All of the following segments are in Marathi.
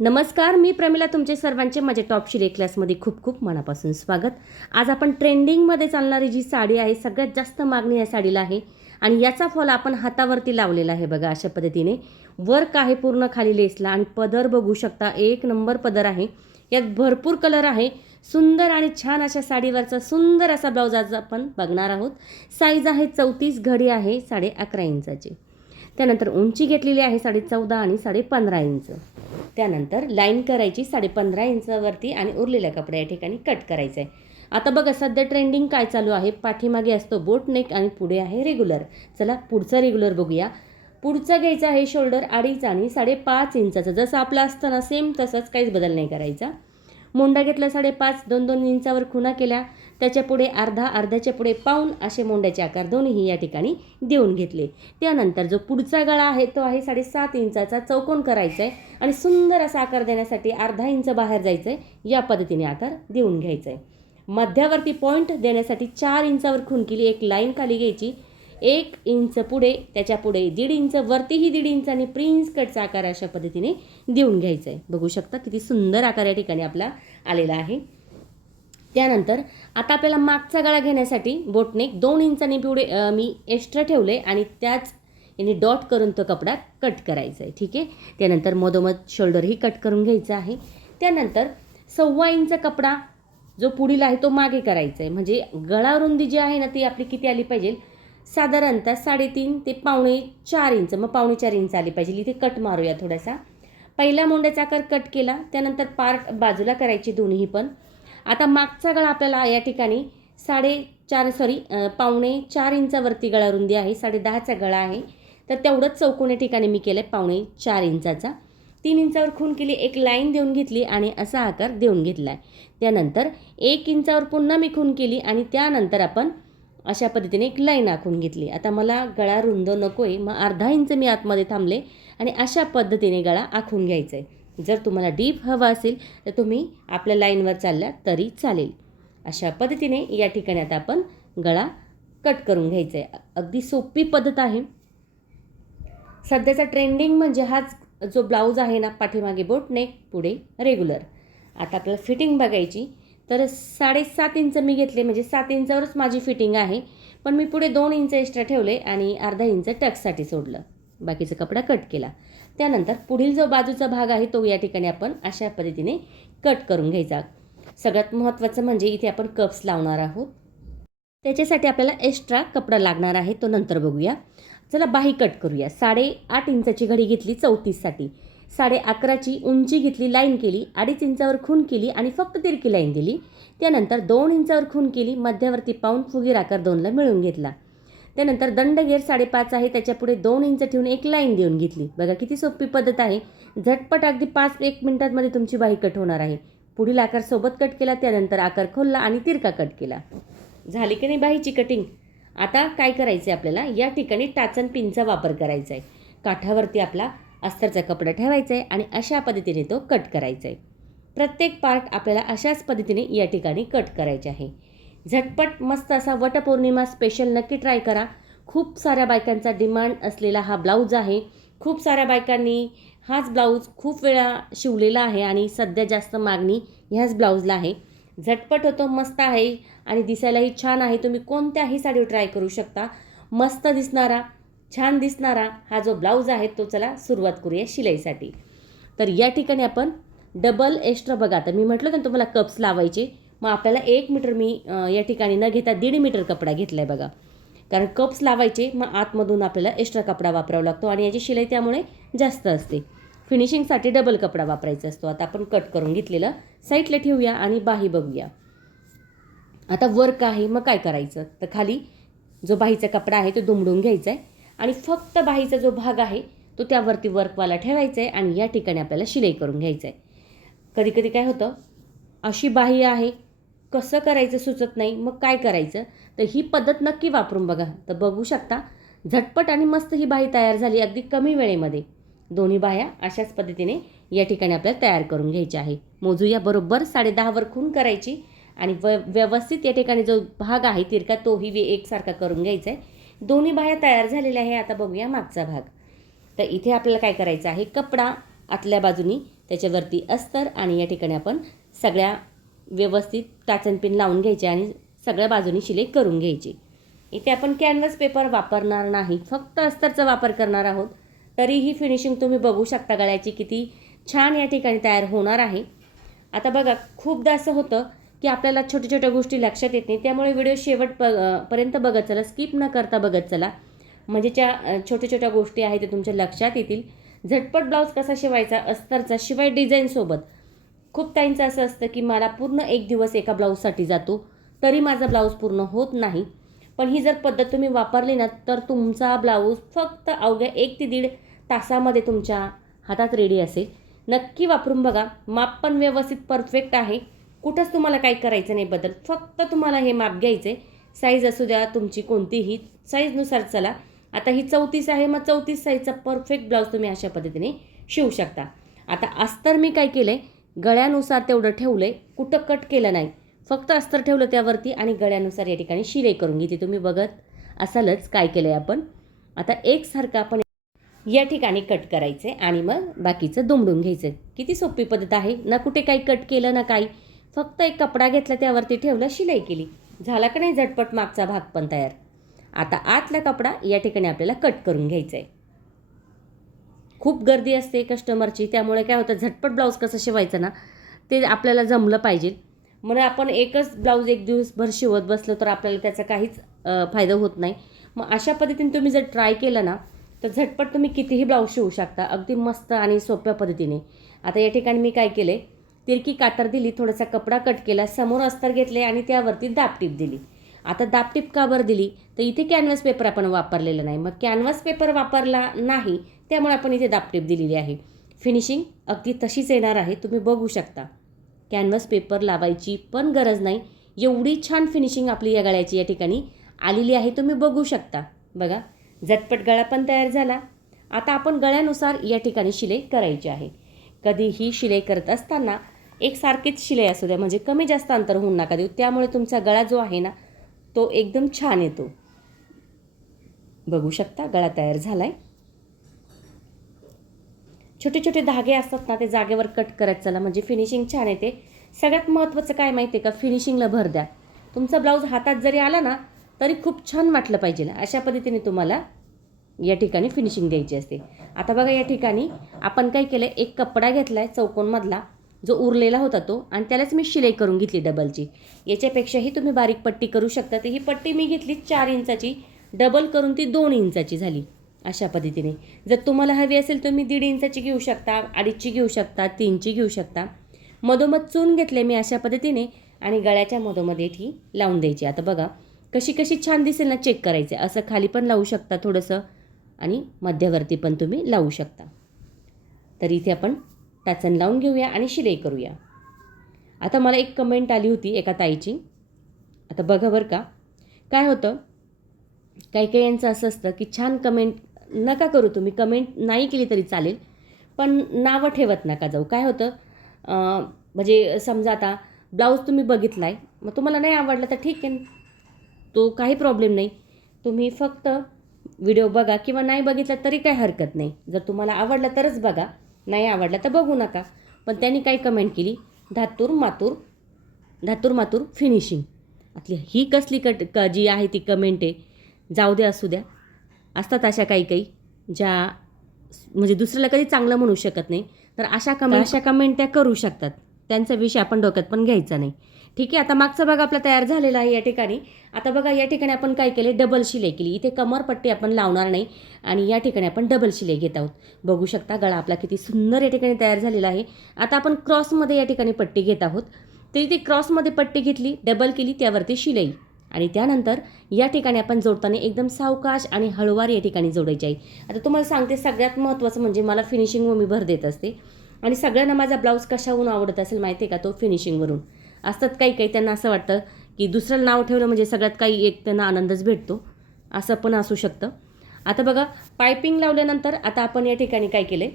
नमस्कार, मी प्रमिला. तुमचे सर्वांचे माझ्या टॉप शिलाई क्लासमध्ये खूप खूप मनापासून स्वागत. आज आपण ट्रेंडिंगमध्ये चालणारी जी साडी आहे, सगळ्यात जास्त मागणी या साडीला आहे आणि याचा फॉल आपण हातावरती लावलेला आहे. बघा, अशा पद्धतीने वर्क आहे पूर्ण खाली लेसला आणि पदर बघू शकता, एक नंबर पदर आहे. यात भरपूर कलर आहे. सुंदर आणि छान अशा साडीवरचा सुंदर असा ब्लाऊज आज आपण बघणार आहोत. साईज आहे 34, घडी आहे 11.5 इंचाची. त्यानंतर उंची घेतलेली आहे 14.5 आणि 15.5 इंच. त्यानंतर लाईन करायची 15.5 इंचावरती आणि उरलेल्या कपडा या ठिकाणी कट करायचा आहे. आता बघा, सध्या ट्रेंडिंग काय चालू आहे. पाठीमागे असतो बोट नेक आणि पुढे आहे रेग्युलर. चला पुढचा रेग्युलर बघूया. पुढचा घ्यायचा आहे शोल्डर 2.5 आणि 5.5 इंचाचा. जसं आपलं असतं ना सेम तसंच, काहीच बदल नाही करायचा. मोंडा घेतला 5.5, 2-2 इंचावर खुणा केल्या. त्याच्या पुढे अर्धा, अर्ध्याच्या पुढे पाऊण असे मोंड्याचे आकार दोन्ही या ठिकाणी देऊन घेतले. त्यानंतर जो पुढचा गळा आहे तो आहे 7.5 इंचाचा. चौकोन करायचा आहे आणि सुंदर असा आकार देण्यासाठी अर्धा इंच बाहेर जायचं आहे. या पद्धतीने आकार देऊन घ्यायचा आहे. मध्यावरती पॉईंट देण्यासाठी 4 इंचावर खूण केली. एक लाईन खाली घ्यायची. 1 इंच पुढे, त्याच्या पुढे 1.5 इंच, वरतीही 1.5 इंच आणि प्रिन्स कटचा आकार अशा पद्धतीने देऊन घ्यायचा आहे. बघू शकता किती सुंदर आकार या ठिकाणी आपला आलेला आहे. त्यानंतर आता आपल्याला मागचा गळा घेण्यासाठी बोटनेक 2 इंचांनी पुढे मी एक्स्ट्रा ठेवले आणि त्याच याने डॉट करून तो कपडा कट करायचा आहे. ठीक आहे. त्यानंतर मधोमध शोल्डरही कट करून घ्यायचा आहे. त्यानंतर 1.25 इंच कपडा जो पुढील आहे तो मागे करायचा आहे. म्हणजे गळा रुंदी जी आहे ना ती आपली किती आली पाहिजे, साधारणतः 3.5 ते 4.25 इंच, मग 4.25 इंच आली पाहिजे. इथे कट मारूया थोडासा. पहिला मोंड्याचा आकार कट केला. त्यानंतर पार्ट बाजूला करायची दोन्ही पण. आता मागचा गळा आपल्याला या ठिकाणी 4.5 इंचावरती गळा रुंदी आहे. 10.5चा गळा आहे, तर तेवढंच चौकोन या ठिकाणी मी केलं आहे 4.5 इंचाचा. 3 इंचावर खूण केली, एक लाईन देऊन घेतली आणि असा आकार देऊन घेतला आहे. त्यानंतर 1 इंचावर पुन्हा मी खूण केली आणि त्यानंतर आपण अशा पद्धतीने एक लाईन आखून घेतली. आता मला गळा रुंद नको आहे, मग अर्धा इंच मी आतमध्ये थांबले आणि अशा पद्धतीने गळा आखून घ्यायचा आहे. जर तुम्हाला डीप हवा असेल तर तुम्ही आपल्या लाईनवर चालल्या तरी चालेल. अशा पद्धतीने या ठिकाणी आता आपण गळा कट करून घ्यायचा आहे. अगदी सोपी पद्धत आहे. सध्याचा ट्रेंडिंग म्हणजे हाच जो ब्लाऊज आहे ना, पाठीमागे बोट नेक, पुढे रेग्युलर. आता आपल्याला फिटिंग बघायची. तर 7.5 इंच मी घेतले, म्हणजे 7 इंचावरच माझी फिटिंग आहे. पण मी पुढे 2 इंच एक्स्ट्रा ठेवले आणि अर्धा इंच टक्ससाठी सोडलं. बाकीचा कपडा कट केला. त्यानंतर पुढील जो बाजूचा भाग आहे तो या ठिकाणी आपण अशा पद्धतीने कट करून घ्यायचा. सगळ्यात महत्त्वाचं म्हणजे इथे आपण कप्स लावणार आहोत. त्याच्यासाठी आपल्याला एक्स्ट्रा कपडा लागणार आहे, तो नंतर बघूया. चला बाही कट करूया. 8.5 इंचाची घडी घेतली 34साठी. 11.5ची उंची घेतली, लाईन केली, 2.5 इंचावर खूण केली आणि फक्त तिरकी लाईन दिली. त्यानंतर 2 इंचावर खूण केली, मध्यावरती पाऊण फुगीर आकार 2ला मिळून घेतला. त्यानंतर दंडगेर 5.5 आहे, त्याच्या पुढे 2 इंच ठेवून एक लाईन देऊन घेतली. बघा किती सोपी पद्धत आहे. झटपट अगदी 5-1 मिनिटांमध्ये तुमची बाही कट होणार आहे. पुढील आकार सोबत कट केला, त्यानंतर आकार खोलला आणि तिरका कट केला. झाली की नाही बाहीची कटिंग. आता काय करायचं आहे आपल्याला, या ठिकाणी टाचन पिनचा वापर करायचा आहे. काठावरती आपला अस्तरचा कपडा ठेवायचा आहे आणि अशा पद्धतीने तो कट करायचा आहे. प्रत्येक पार्ट आपल्याला अशाच पद्धतीने या ठिकाणी कट करायचे आहे. झटपट मस्त असा वटपौर्णिमा स्पेशल नक्की ट्राय करा. खूप साऱ्या बायकांचा डिमांड असलेला हा ब्लाऊज आहे. खूप साऱ्या बायकांनी हाच ब्लाऊज खूप वेळा शिवलेला आहे आणि सध्या जास्त मागणी ह्याच ब्लाऊजला आहे. झटपट होतो, मस्त आहे आणि दिसायलाही छान आहे. तुम्ही कोणत्याही साडीवर ट्राय करू शकता. मस्त दिसणारा, छान दिसणारा हा जो ब्लाऊज आहे तो चला सुरुवात करूया शिलाईसाठी. तर या ठिकाणी आपण डबल एक्स्ट्रा, बघा आता मी म्हटलं ना तुम्हाला कप्स लावायचे, मग आपल्याला 1 मीटर मी या ठिकाणी न घेता 1.5 मीटर कपडा घेतला आहे बघा. कारण कप्स लावायचे, मग आतमधून आपल्याला एक्स्ट्रा कपडा वापरावा लागतो आणि याची शिलाई त्यामुळे जास्त असते. फिनिशिंगसाठी डबल कपडा वापरायचा असतो. आता आपण कट करून घेतलेलं साईडला ठेवूया आणि बाही बघूया. आता वर्क आहे, मग काय करायचं, तर खाली जो बाहीचा कपडा आहे तो दुमडून घ्यायचा आहे आणि फक्त बाहीचा जो भाग आहे तो त्यावरती वर्कवाला ठेवायचा आहे आणि या ठिकाणी आपल्याला शिलाई करून घ्यायचं आहे. कधी कधी काय होतं, अशी बाही आहे, कसं करायचं सुचत नाही, मग काय करायचं, तर ही पद्धत नक्की वापरून बघा. तर बघू शकता झटपट आणि मस्त ही बाही तयार झाली अगदी कमी वेळेमध्ये. दोन्ही बाह्या अशाच पद्धतीने या ठिकाणी आपल्याला तयार करून घ्यायची आहे. मोजूया. बरोबर 10.5वर खूण करायची आणि व्यवस्थित या ठिकाणी जो भाग आहे तिरका तोही एकसारखा करून घ्यायचा आहे. दोन्ही बाह्या तयार झालेल्या आहे. आता बघूया मागचा भाग. तर इथे आपल्याला काय करायचं आहे, कपडा आतल्या बाजूनी त्याच्यावरती अस्तर आणि या ठिकाणी आपण सगळ्या व्यवस्थित टाचन पिन लावून घ्यायचे आणि सगळ्या बाजूनी शिलाई करून घ्यायची. इथे आपण कॅनव्हास पेपर वापरणार नाही, फक्त अस्तरचा वापर करणार आहोत. तरीही फिनिशिंग तुम्ही बघू शकता गळ्याची किती छान या ठिकाणी तयार होणार आहे. आता बघा, खूपदा असं होतं की आपल्याला छोट्या छोट्या गोष्टी लक्षात येत नाही, त्यामुळे व्हिडिओ शेवटपर्यंत बघत चला, स्किप न करता बघत चला, म्हणजे ज्या छोट्या छोट्या गोष्टी आहेत ते तुमच्या लक्षात येतील. झटपट ब्लाऊज कसा शिवायचा अस्तरचा, शिवाय डिझाईनसोबत. खूप ताईंचं असं असतं की मला पूर्ण एक दिवस एका ब्लाऊजसाठी जातो, तरी माझा ब्लाऊज पूर्ण होत नाही. पण ही जर पद्धत तुम्ही वापरली ना, तर तुमचा ब्लाऊज फक्त अवघ्या 1 ते 1.5 तासामध्ये तुमच्या हातात रेडी असेल. नक्की वापरून बघा. माप पण व्यवस्थित परफेक्ट आहे, कुठंच तुम्हाला काही करायचं नाही बदल. फक्त तुम्हाला हे माप घ्यायचे, साईज असू द्या तुमची कोणतीही, साईजनुसार चला. आता ही 34 आहे, मग 34 साईजचा परफेक्ट ब्लाऊज तुम्ही अशा पद्धतीने शिवू शकता. आता अस्तर मी काय केलं आहे, गळ्यानुसार तेवढं ठेवलं आहे, कुठं कट केलं नाही, फक्त अस्तर ठेवलं त्यावरती आणि गळ्यानुसार या ठिकाणी शिलाई करून घेते. तुम्ही बघत असालच काय केलं आहे आपण. आता एकसारखं आपण या ठिकाणी कट करायचे आणि मग बाकीचं दुमडून घ्यायचं. किती सोपी पद्धत आहे ना, कुठे काही कट केलं ना काही, फक्त एक कपडा घेतला त्यावरती ठेवलं, शिलाई केली, झाला का नाही झटपट मागचा भाग पण तयार. आता आतला कपडा या ठिकाणी आपल्याला कट करून घ्यायचा आहे. खूप गर्दी असते कस्टमरची, त्यामुळे काय होतं, झटपट ब्लाऊज कसं शिवायचं ना ते आपल्याला जमलं पाहिजे. म्हणून आपण एकच ब्लाऊज एक दिवसभर शिवत बसलो तर आपल्याला त्याचा काहीच फायदा होत नाही. मग अशा पद्धतीने तुम्ही जर ट्राय केलं ना, तर झटपट तुम्ही कितीही ब्लाऊज शिवू शकता, अगदी मस्त आणि सोप्या पद्धतीने. आता या ठिकाणी मी काय केले, तिरकी कातर दिली, थोडासा कपडा कट केला, समोर अस्तर घेतले आणि त्यावरती दाबटीप दिली. आता दाबटीप का बरं दिली, तर इथे कॅनव्हास पेपर आपण वापरलेला नाही, मग कॅनव्हास पेपर वापरला नाही त्यामुळे आपण इथे दाबटीप दिलेली आहे. फिनिशिंग अगदी तशीच येणार आहे, तुम्ही बघू शकता. कॅनव्हास पेपर लावायची पण गरज नाही, एवढी छान फिनिशिंग आपली या गळ्याची या ठिकाणी आलेली आहे, तुम्ही बघू शकता. बघा, झटपट गळा पण तयार झाला. आता आपण गळ्यानुसार या ठिकाणी शिलाई करायची आहे. कधीही शिलाई करत असताना एकसारखीच शिलाई असू द्या, म्हणजे कमी जास्त अंतर होऊन नका देऊ, त्यामुळे तुमचा गळा जो आहे ना तो एकदम छान येतो. बघू शकता गळा तयार झाला आहे. छोटे छोटे धागे असतात ना, ते जागेवर कट करत चला, म्हणजे फिनिशिंग छान येते. सगळ्यात महत्त्वाचं काय माहिती आहे का, फिनिशिंगला भर द्या. तुमचा ब्लाऊज हातात जरी आला ना तरी खूप छान वाटलं पाहिजे. अशा पद्धतीने तुम्हाला या ठिकाणी फिनिशिंग द्यायची असते. आता बघा, या ठिकाणी आपण काय केलं, एक कपडा घेतला आहे चौकोनमधला जो उरलेला होता तो, आणि त्यालाच मी शिलाई करून घेतली डबलची. याच्यापेक्षाही तुम्ही बारीक पट्टी करू शकता. तर ही पट्टी मी घेतली 4 इंचाची, डबल करून ती 2 इंचाची झाली. अशा पद्धतीने जर तुम्हाला हवी असेल तुम्ही 1.5 इंचाची घेऊ शकता, 2.5ची घेऊ शकता, 3ची घेऊ शकता. मधोमध चून घेतले मी अशा पद्धतीने आणि गळ्याच्या मधोमध ही लावून द्यायची. आता बघा कशी कशी छान दिसेल ना, चेक करायचे. असं खाली पण लावू शकता थोडंसं आणि मध्यवर्ती पण तुम्ही लावू शकता. तर इथे आपण टाचन लावून घेऊया आणि शिलाई करूया. आता मला एक कमेंट आली होती एका ताईची. आता बघा बरं का, काय होतं, काही काही यांचं असं असतं की छान कमेंट नका करू, तुम्ही कमेंट नाही केली तरी चालेल, पण नावं ठेवत नका जाऊ. काय होतं, म्हणजे समजा आता ब्लाऊज तुम्ही बघितला आहे, मग तुम्हाला नाही आवडला तर ठीक आहे, तो काही प्रॉब्लेम नाही. तुम्ही फक्त व्हिडिओ बघा किंवा नाही बघितला तरी काही हरकत नाही. जर तुम्हाला आवडला तरच बघा, नाही आवडला तर बघू नका. पण त्यांनी काही कमेंट केली, धातूर मातूर फिनिशिंग. आपली ही कसली जी आहे ती कमेंट आहे, जाऊ द्या असू द्या. असतात अशा काही ज्या म्हणजे दुसऱ्याला कधी चांगलं म्हणू शकत नाही, तर अशा कमेंट त्या करू शकतात. त्यांचा विषय आपण डोक्यात पण घ्यायचा नाही. ठीक आहे. आता मागचा भाग आपला तयार झालेला आहे या ठिकाणी. आता बघा, या ठिकाणी आपण काय केले, डबल शिलाई केली. इथे कमरपट्टी आपण लावणार नाही आणि या ठिकाणी आपण डबल शिलाई घेत आहोत. बघू शकता गळा आपला किती सुंदर या ठिकाणी तयार झालेला आहे. आता आपण क्रॉसमध्ये या ठिकाणी पट्टी घेत आहोत. तर इथे क्रॉसमध्ये पट्टी घेतली, डबल केली, त्यावरती शिलाई, आणि त्यानंतर या ठिकाणी आपण जोडताना एकदम सावकाश आणि हळूवार या ठिकाणी जोडायची आहे. आता तुम्हाला सांगते, सगळ्यात महत्त्वाचं म्हणजे मला फिनिशिंगवर मी भर देत असते आणि सगळ्यांना माझा ब्लाऊज कशाहून आवडत असेल माहिती आहे का, तो फिनिशिंगवरून. असतात काही त्यांना असं वाटतं की दुसऱ्याला नाव ठेवलं म्हणजे सगळ्यात काही एक त्यांना आनंदच भेटतो, असं पण असू शकतं. आता बघा, पायपिंग लावल्यानंतर आता आपण या ठिकाणी काय केलं,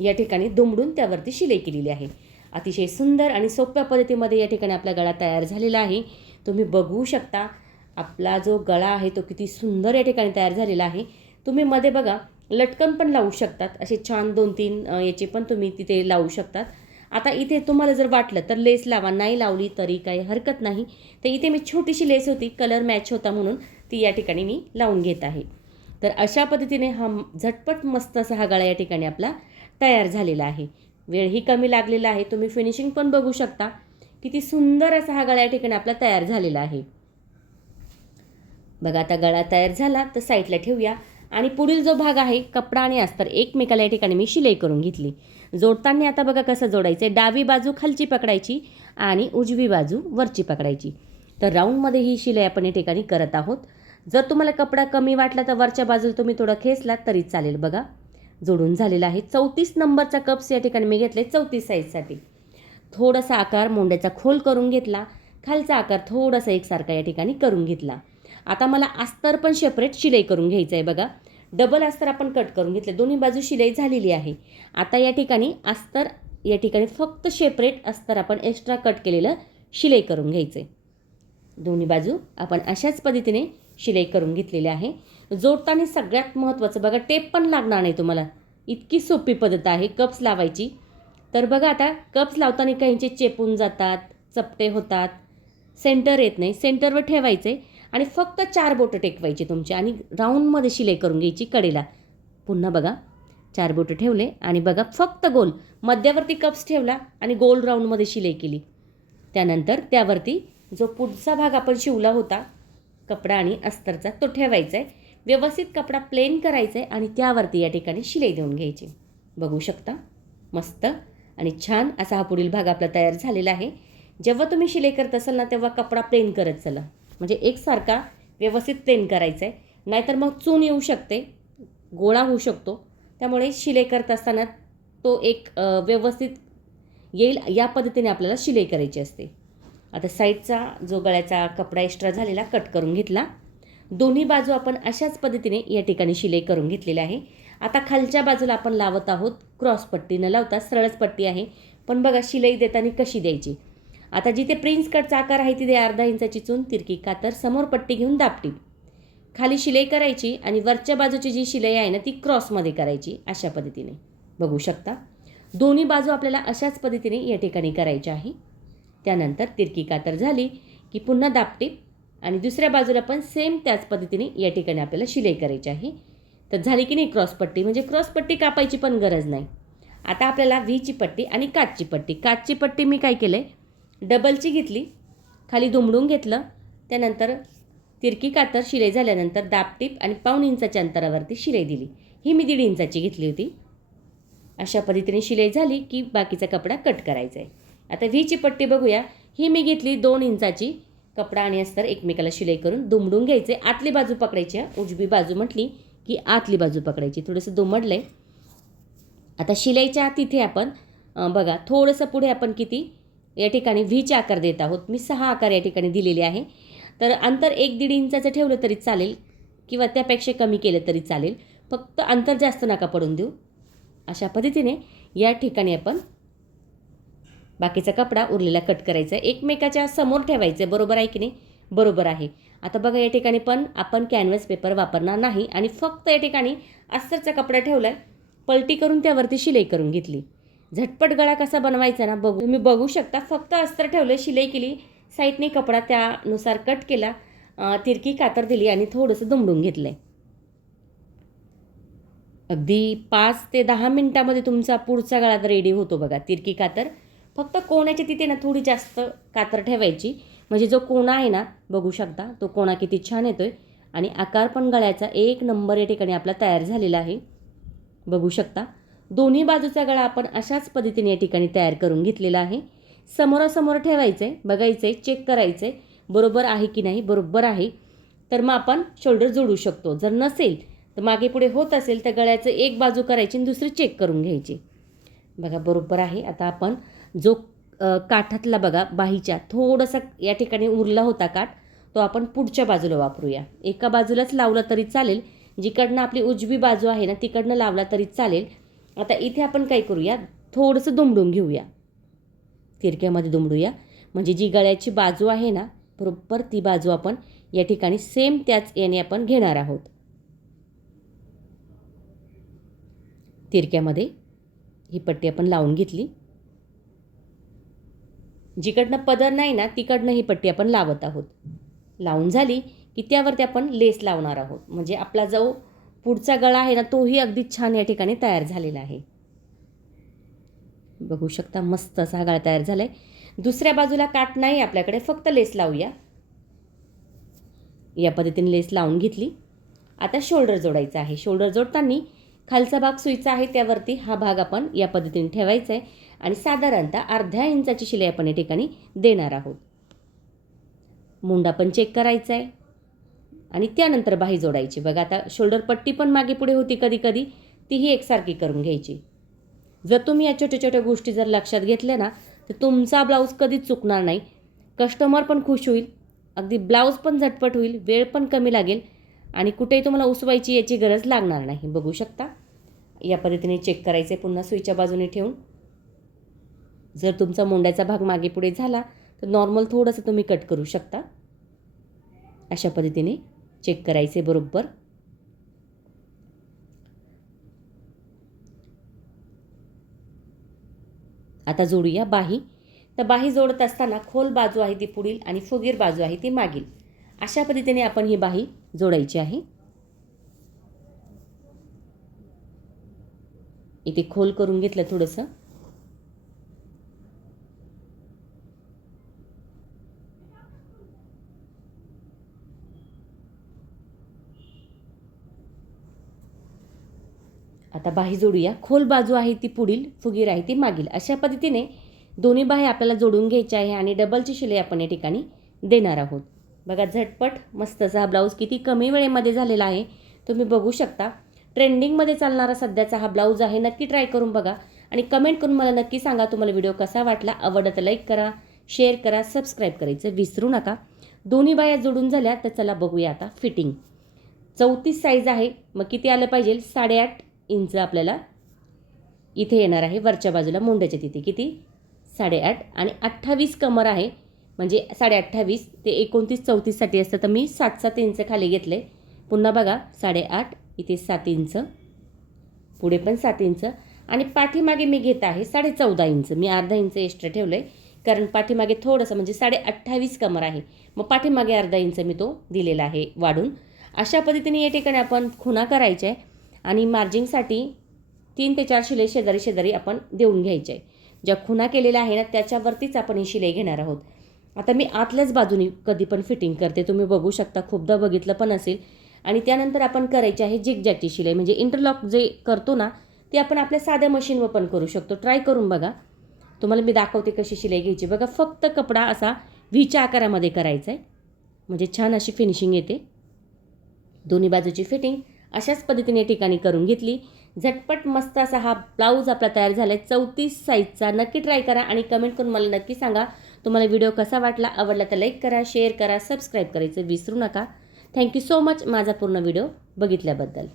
या ठिकाणी दुमडून त्यावरती शिलाई केलेली आहे. अतिशय सुंदर आणि सोप्या पद्धतीमध्ये या ठिकाणी आपला गळा तयार झालेला आहे. तुम्ही बघू शकता आपला जो गळा आहे तो किती सुंदर या ठिकाणी तयार झालेला आहे. तुम्ही मध्ये बघा लटकन पण लावू शकतात, असे छान 2-3 याचे पण तुम्ही तिथे लावू शकतात. आता इथे तुम्हाला जर वाटलं तर लेस लावा, नाही लावली तरी काही हरकत नाही. तर इथे मी छोटीशी लेस होती, कलर मॅच होता म्हणून ती या ठिकाणी मी लावून घेत आहे. तर अशा पद्धतीने हा झटपट मस्त असा हा गळा या ठिकाणी आपला तयार झालेला आहे. वेळही कमी लागलेला आहे. तुम्ही फिनिशिंग पण बघू शकता, किती सुंदर असा हा गळा या ठिकाणी आपला तयार झालेला आहे. बघा आता गळा तयार झाला तर साईडला ठेवूया. आणि पुढील जो भाग आहे, कपडा आणि अस्तर एकमेकाला या ठिकाणी मी शिलाई करून घेतली. जोडताना आता बघा कसं जोडायचं आहे. डावी बाजू खालची पकडायची आणि उजवी बाजू वरची पकडायची. तर राऊंडमध्ये ही शिलाई आपण या ठिकाणी करत आहोत. जर तुम्हाला कपडा कमी वाटला तर वरच्या बाजूला तुम्ही थोडा खेचला तरी चालेल. बघा जोडून झालेला आहे. 34 नंबरचा कप्स या ठिकाणी मी घेतले 34 साईजसाठी. थोडासा आकार मोंड्याचा खोल करून घेतला, खालचा आकार थोडासा एकसारखा या ठिकाणी करून घेतला. आता मला अस्तर पण सेपरेट शिलाई करून घ्यायचं आहे. बघा डबल अस्तर आपण कट करून घेतले, दोन्ही बाजू शिलाई झालेली आहे. आता या ठिकाणी अस्तर या ठिकाणी फक्त सेपरेट अस्तर आपण एक्स्ट्रा कट केलेलं शिलाई करून घ्यायचं आहे. दोन्ही बाजू आपण अशाच पद्धतीने शिलाई करून घेतलेली आहे. जोडताना सगळ्यात महत्त्वाचं बघा, टेप पण लागणार नाही तुम्हाला, इतकी सोपी पद्धत आहे कप्स लावायची. तर बघा आता कप्स लावताना काहींचे चेपून जातात, चपटे होतात, सेंटर येत नाही. सेंटरवर ठेवायचे आणि फक्त 4 बोटं टेकवायची तुमची आणि राऊंडमध्ये शिलाई करून घ्यायची कडेला. पुन्हा बघा 4 बोटं ठेवले आणि बघा फक्त गोल मध्यावरती कप्स ठेवला आणि गोल राऊंडमध्ये शिलाई केली. त्यानंतर त्यावरती जो पुढचा भाग आपण शिवला होता कपडा आणि अस्तरचा तो ठेवायचा आहे. व्यवस्थित कपडा प्लेन करायचा आहे आणि त्यावरती या ठिकाणी शिलाई देऊन घ्यायची. बघू शकता मस्त आणि छान असा हा पुढील भाग आपला तयार झालेला आहे. जेव्हा तुम्ही शिलाई करत असाल ना तेव्हा कपडा प्लेन करत चला, म्हणजे एकसारखा व्यवस्थित प्लेन करायचा आहे. नाहीतर मग चून येऊ शकते, गोळा होऊ शकतो. त्यामुळे शिलाई करत असताना तो एक व्यवस्थित येईल या पद्धतीने आपल्याला शिलाई करायची असते. आता साईडचा जो गळ्याचा कपडा एक्स्ट्रा झालेला कट करून घेतला. दोन्ही बाजू आपण अशाच पद्धतीने या ठिकाणी शिलाई करून घेतलेली आहे. आता खालच्या बाजूला आपण लावत आहोत क्रॉस पट्टी न लावता सरळच पट्टी आहे. पण बघा शिलाई देताना कशी द्यायची. आता जिथे प्रिन्स कटचा आकार आहे तिथे अर्धा इंचाची चून, तिरकी कातर, समोर पट्टी घेऊन दापटीप खाली शिलाई करायची आणि वरच्या बाजूची जी शिलाई आहे ना ती क्रॉसमध्ये करायची. अशा पद्धतीने बघू शकता दोन्ही बाजू आपल्याला अशाच पद्धतीने या ठिकाणी करायच्या आहे. त्यानंतर तिरकी कातर झाली की पुन्हा दापटीप आणि दुसऱ्या बाजूला पण सेम त्याच पद्धतीने या ठिकाणी आपल्याला शिलाई करायची आहे. तर झाली की नाही क्रॉस पट्टी, म्हणजे क्रॉस पट्टी कापायची पण गरज नाही. आता आपल्याला व्हीची पट्टी आणि काचची पट्टी. काचची पट्टी मी काय केलं आहे, डबलची घेतली, खाली दुमडून घेतलं, त्यानंतर तिरकी कातर शिलाई झाल्यानंतर दापटीप आणि 1.5 इंचाच्या अंतरावरती शिलाई दिली. ही मी 1.5 इंचाची घेतली होती. अशा पद्धतीने शिलाई झाली की बाकीचा कपडा कट करायचा आहे. आता व्हीची पट्टी बघूया. ही मी घेतली 2 इंचाची. कपडा आणि अस्तर एकमेकाला शिलाई करून दुमडून घ्यायचे. आतली बाजू पकडायची, उजवी बाजू म्हटली की आतली बाजू पकडायची. थोडंसं दुमडलं आहे. आता शिलाईच्या तिथे आपण बघा थोडंसं पुढे आपण किती या ठिकाणी व्हीचे आकार देत आहोत. मी 6 आकार या ठिकाणी दिलेले आहे. तर अंतर 1-1.5 इंचाचं ठेवलं तरी चालेल किंवा त्यापेक्षा कमी केलं तरी चालेल. फक्त अंतर जास्त नका पडून देऊ. अशा पद्धतीने या ठिकाणी आपण बाकीचा कपडा उरलेला कट करायचा आहे. एकमेकाच्या समोर ठेवायचं आहे. बरोबर आहे की नाही? बरोबर आहे. आता बघा या ठिकाणी पण आपण कॅनव्हास पेपर वापरणार नाही आणि फक्त या ठिकाणी अस्तरचा कपडा ठेवला आहे, पलटी करून त्यावरती शिलाई करून घेतली. झटपट गळा कसा बनवायचा ना तुम्ही बघू शकता. फक्त अस्तर ठेवलं, शिलाई केली, साईडने कपडा त्यानुसार कट केला, तिरकी कातर दिली आणि थोडंसं दुमडून घेतलं आहे. अगदी 5 ते 10 मिनटामध्ये तुमचा पुढचा गळा रेडी होतो. बघा तिरकी कातर फक्त कोणाच्या तिथे ना थोडी जास्त कातर ठेवायची, म्हणजे जो कोणा आहे ना बघू शकता तो कोणा किती छान येतोय आणि आकार पण गळ्याचा 1 नंबर या ठिकाणी आपला तयार झालेला आहे. बघू शकता दोन्ही बाजूचा गळा आपण अशाच पद्धतीने या ठिकाणी तयार करून घेतलेला आहे. समोरासमोर ठेवायचं आहे, बघायचं आहे, चेक करायचं आहे बरोबर आहे की नाही. बरोबर आहे तर मग आपण शोल्डर जोडू शकतो. जर नसेल तर मागे पुढे होत असेल तर गळ्याचं एक बाजू करायची आणि दुसरी चेक करून घ्यायची. बघा बरोबर आहे. आता आपण जो काठातला बघा बाहीच्या थोडासा या ठिकाणी उरला होता काठ, तो आपण पुढच्या बाजूला वापरूया. एका बाजूलाच लावला तरी चालेल, जिकडनं आपली उजवी बाजू आहे ना तिकडनं लावला तरी चालेल. आता इथे आपण काय करूया, थोडंसं दुमडून घेऊया, तिरक्यामध्ये दुमडूया, म्हणजे जी गळ्याची बाजू आहे ना बरोबर ती बाजू आपण या ठिकाणी सेम त्याच याने आपण घेणार आहोत. तिरक्यामध्ये ही पट्टी आपण लावून घेतली. जिकडनं पदर नाही ना तिकडनं ही पट्टी आपण लावत आहोत. लावून झाली की त्यावरती आपण लेस लावणार आहोत. म्हणजे आपला जो पुढचा गळा आहे ना तोही अगदी छान या ठिकाणी तयार झालेला आहे. बघू शकता मस्त असा गळा तयार झाला आहे. दुसऱ्या बाजूला काठ नाही आपल्याकडे, फक्त लेस लावूया. या पद्धतीने लेस लावून घेतली. आता शोल्डर जोडायचा आहे. शोल्डर जोडताना खालचा भाग सुईचा आहे त्यावरती हा भाग आपण या पद्धतीने ठेवायचा आहे आणि साधारणतः अर्ध्या इंचाची शिलाई आपण या ठिकाणी देणार आहोत. मुंडा पण चेक करायचा आहे आणि त्यानंतर बाही जोडायची. बघा आता शोल्डर पट्टी पण मागे पुढे होती कधी कधी, तीही एकसारखी करून घ्यायची. जर तुम्ही या छोट्या छोट्या गोष्टी जर लक्षात घेतल्या ना तर तुमचा ब्लाऊज कधीच चुकणार नाही. कस्टमर पण खुश होईल, अगदी ब्लाऊज पण झटपट होईल, वेळ पण कमी लागेल आणि कुठेही तुम्हाला उसवायची याची गरज लागणार नाही. बघू शकता या पद्धतीने चेक करायचे पुन्हा सुईच्या बाजूने ठेवून. जर तुमचा मुंड्याचा भाग मागे पुढे झाला तर नॉर्मल थोडंसं तुम्ही कट करू शकता. अशा पद्धतीने चेक करायचे बरोबर. आता जोडूया बाही. तर बाही जोडत असताना खोल बाजू आहे ती पुढील आणि फुगीर बाजू आहे ती मागील. अशा पद्धतीने आपण ही बाही जोडायची आहे. इथे खोल करून घेतलं थोडंसं. आता बाही जोडूया. खोल बाजू आहे ती पुढील, फुगीर आहे ती मागील. अशा पद्धतीने दोन्ही बाही आपल्याला जोडून घ्यायच्या आहे आणि डबलची शिलाई आपण या ठिकाणी देणार आहोत. बघा झटपट मस्त असा हा ब्लाऊज किती कमी वेळेमध्ये झालेला आहे तुम्ही बघू शकता. ट्रेंडिंगमध्ये चालणारा सध्याचा हा ब्लाऊज आहे. नक्की ट्राय करून बघा आणि कमेंट करून मला नक्की सांगा तुम्हाला व्हिडिओ कसा वाटला. आवडला तर लाईक करा, शेअर करा, सबस्क्राईब करायचं विसरू नका. दोन्ही बाह्या जोडून झाल्या तर चला बघूया आता फिटिंग. 34 साईज आहे, मग किती आलं पाहिजे? 8.5 इंच आपल्याला इथे येणार आहे. वरच्या बाजूला मुंड्याच्या तिथे किती? 8.5 आणि 28 कमर आहे म्हणजे 28.5 ते 29 34साठी असतं. तर मी 7-7 इंच खाली घेतले. पुन्हा बघा 8.5 इथे 7 इंच, पुढे पण 7 इंच आणि पाठीमागे मी घेत आहे 14.5 इंच. मी अर्धा इंच एक्स्ट्रा ठेवलं आहे कारण पाठीमागे थोडंसं म्हणजे 28.5 कमर आहे, मग पाठीमागे अर्धा इंच मी तो दिलेला आहे वाढून. अशा पद्धतीने या ठिकाणी आपण खुणा करायच्या आहे आणि मार्जिंगसाठी 3 ते 4 शिलाई शेजारी शेजारी आपण देऊन घ्यायचे आहे. ज्या खुणा केलेल्या आहे ना त्याच्यावरतीच आपण ही शिलाई घेणार आहोत. आता मी आतल्याच बाजूनी कधी पण फिटिंग करते, तुम्ही बघू शकता, खूपदा बघितलं पण असेल. आणि त्यानंतर आपण करायची आहे झिगझॅगची शिलाई, म्हणजे इंटरलॉक जे करतो ना ते आपण आपल्या साध्या मशीनवर पण करू शकतो. ट्राय करून बघा, तुम्हाला मी दाखवते कशी शिलाई घ्यायची. बघा फक्त कपडा असा व्हीच्या आकारामध्ये करायचा आहे म्हणजे छान अशी फिनिशिंग येते. दोन्ही बाजूची फिटिंग अशाच पद्धतीने ठिकाणी करून घेतली. झटपट मस्त असा हा ब्लाऊज आपला तयार झाला आहे 34 साईजचा. नक्की ट्राय करा आणि कमेंट करून मला नक्की सांगा तुम्हाला व्हिडिओ कसा वाटला. आवडला तर लाईक करा, शेअर करा, सबस्क्राईब करायचं विसरू नका. थँक्यू सो मच माझा पूर्ण व्हिडिओ बघितल्याबद्दल.